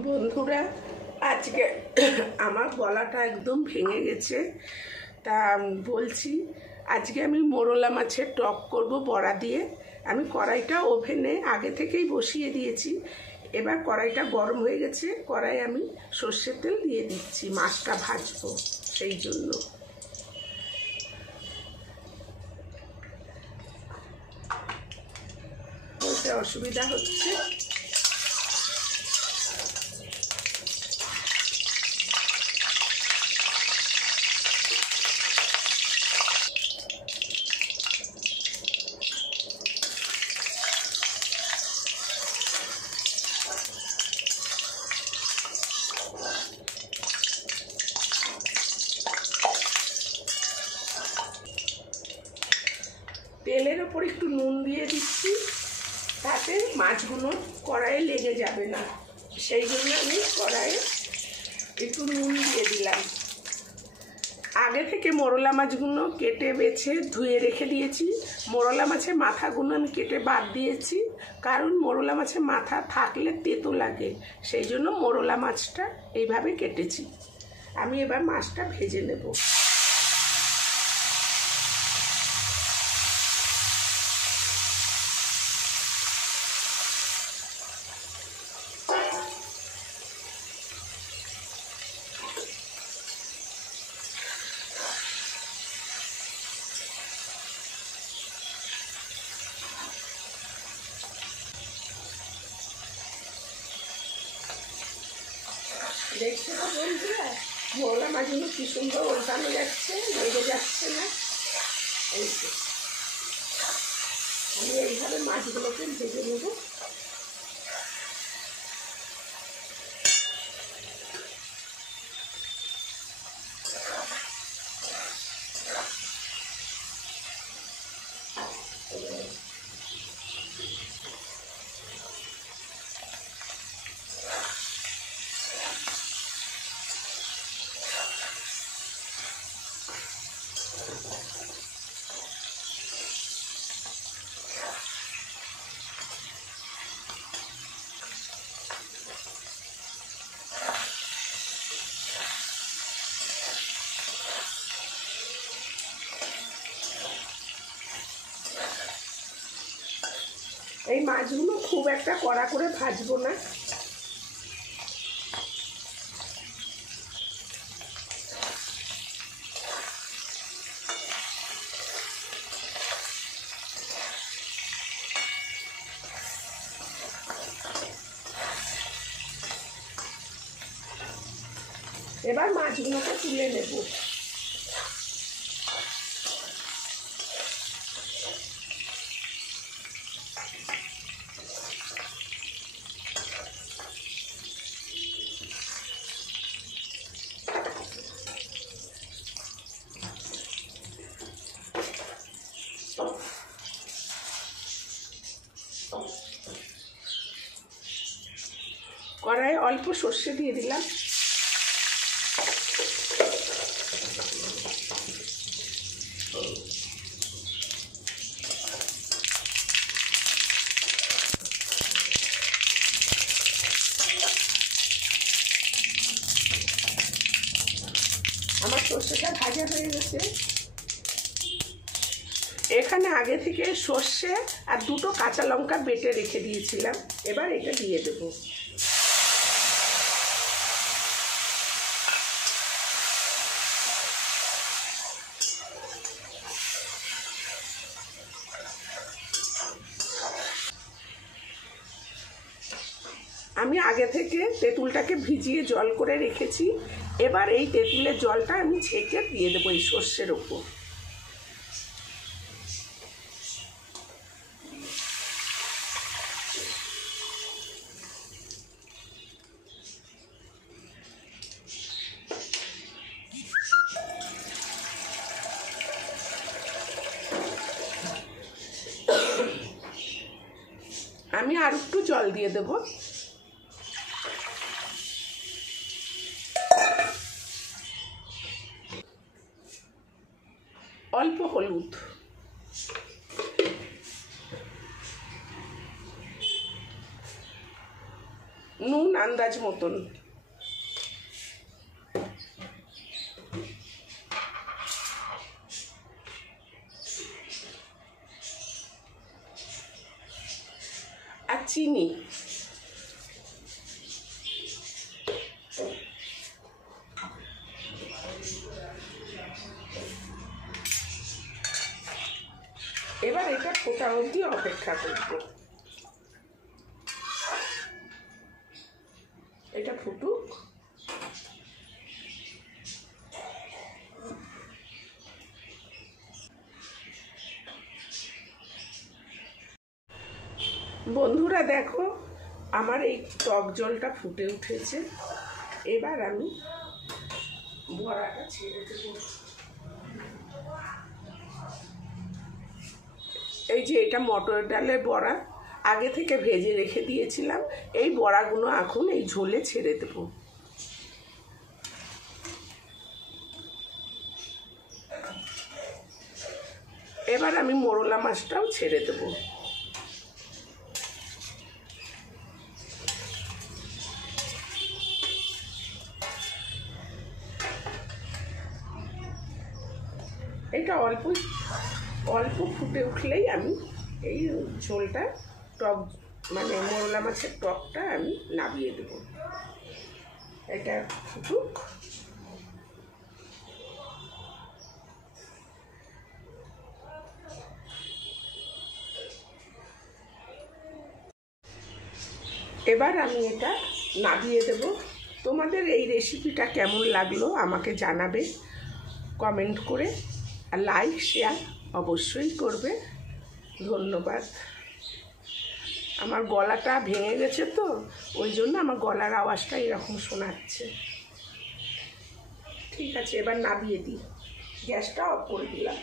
বন্ধুরা, আজকে আমার গলাটা একদম ভেঙে গেছে, তা বলছি আজকে আমি মোরলা মাছের টক করব বড়া দিয়ে। আমি কড়াইটা ওভেনে আগে থেকেই বসিয়ে দিয়েছি। এবার কড়াইটা গরম হয়ে গেছে, কড়াই আমি সর্ষের তেল দিয়ে দিচ্ছি, মাছটা ভাজবো সেই জন্য। বলতে অসুবিধা হচ্ছে। তেলের ওপর একটু নুন দিয়ে দিচ্ছি, তাতে মাছগুলো কড়াইয়ে লেগে যাবে না, সেই জন্য আমি কড়াইয়ে একটু নুন দিয়ে দিলাম। আগে থেকে মোরলা মাছগুলো কেটে বেছে ধুয়ে রেখে দিয়েছি। মোরলা মাছের মাথাগুলো আমি কেটে বাদ দিয়েছি, কারণ মোরলা মাছের মাথা থাকলে তেতো লাগে, সেই জন্য মোরলা মাছটা এইভাবে কেটেছি। আমি এবার মাছটা ভেজে নেব। দেখছো তো বন্ধুরা, মোরলা মাছগুলো কি সুন্দর ওল্টানো যাচ্ছে, লেগে যাচ্ছে না। এই তো আমি এইভাবে মাছগুলোকে ভেজে নেব। এই মাছগুলো খুব একটা কড়া করে ভাজবো না। এবার মাছগুলোকে তুলে নেব। কড়াইয়ে অল্প সর্ষে দিয়ে দিলাম। আমার সর্ষেটা ভাজা হয়ে গেছে। এখানে আগে থেকে সর্ষে আর দুটো কাঁচা লঙ্কা বেটে রেখে দিয়েছিলাম, এবার এটা দিয়ে দেব। আমি আগে থেকে তেঁতুলটাকে ভিজিয়ে জল করে রেখেছি, এবার এই তেঁতুলের জলটা আমি ছেঁকে দিয়ে দেবো এই সর্ষের ওপর। আমি আর একটু জল দিয়ে দেব। অল্প হলুদ, নুন আন্দাজ মতন। আর চিনি। এবার এটা ফোটা অবধি অপেক্ষা করব। এটা ফুটুক। বন্ধুরা দেখো, আমার এই টক জলটা ফুটে উঠেছে। এবার আমি বড়াটা ছেড়ে দেব। এই যে এটা মটর ডালের বড়া, আগে থেকে ভেজে রেখে দিয়েছিলাম। এই বড়াগুলো এখন এই ঝোলে ছেড়ে দেব। এবার আমি মোরলা মাছটাও ছেড়ে দেব। এটা অল্প অল্প ফুটে উঠলেই আমি এই ঝোলটা টক মানে মোরলা মাছের টকটা আমি নামিয়ে দেব। এটা ফুটুক। এবার আমি এটা নামিয়ে দেব। তোমাদের এই রেসিপিটা কেমন লাগলো আমাকে জানাবে কমেন্ট করে, আর লাইক শেয়ার অবশ্যই করবে। ধন্যবাদ। আমার গলাটা ভেঙে গেছে তো, ওই জন্য আমার গলার আওয়াজটা এরকম শোনাচ্ছে। ঠিক আছে, এবার নামিয়ে দিই, গ্যাসটা অফ করে দিলাম।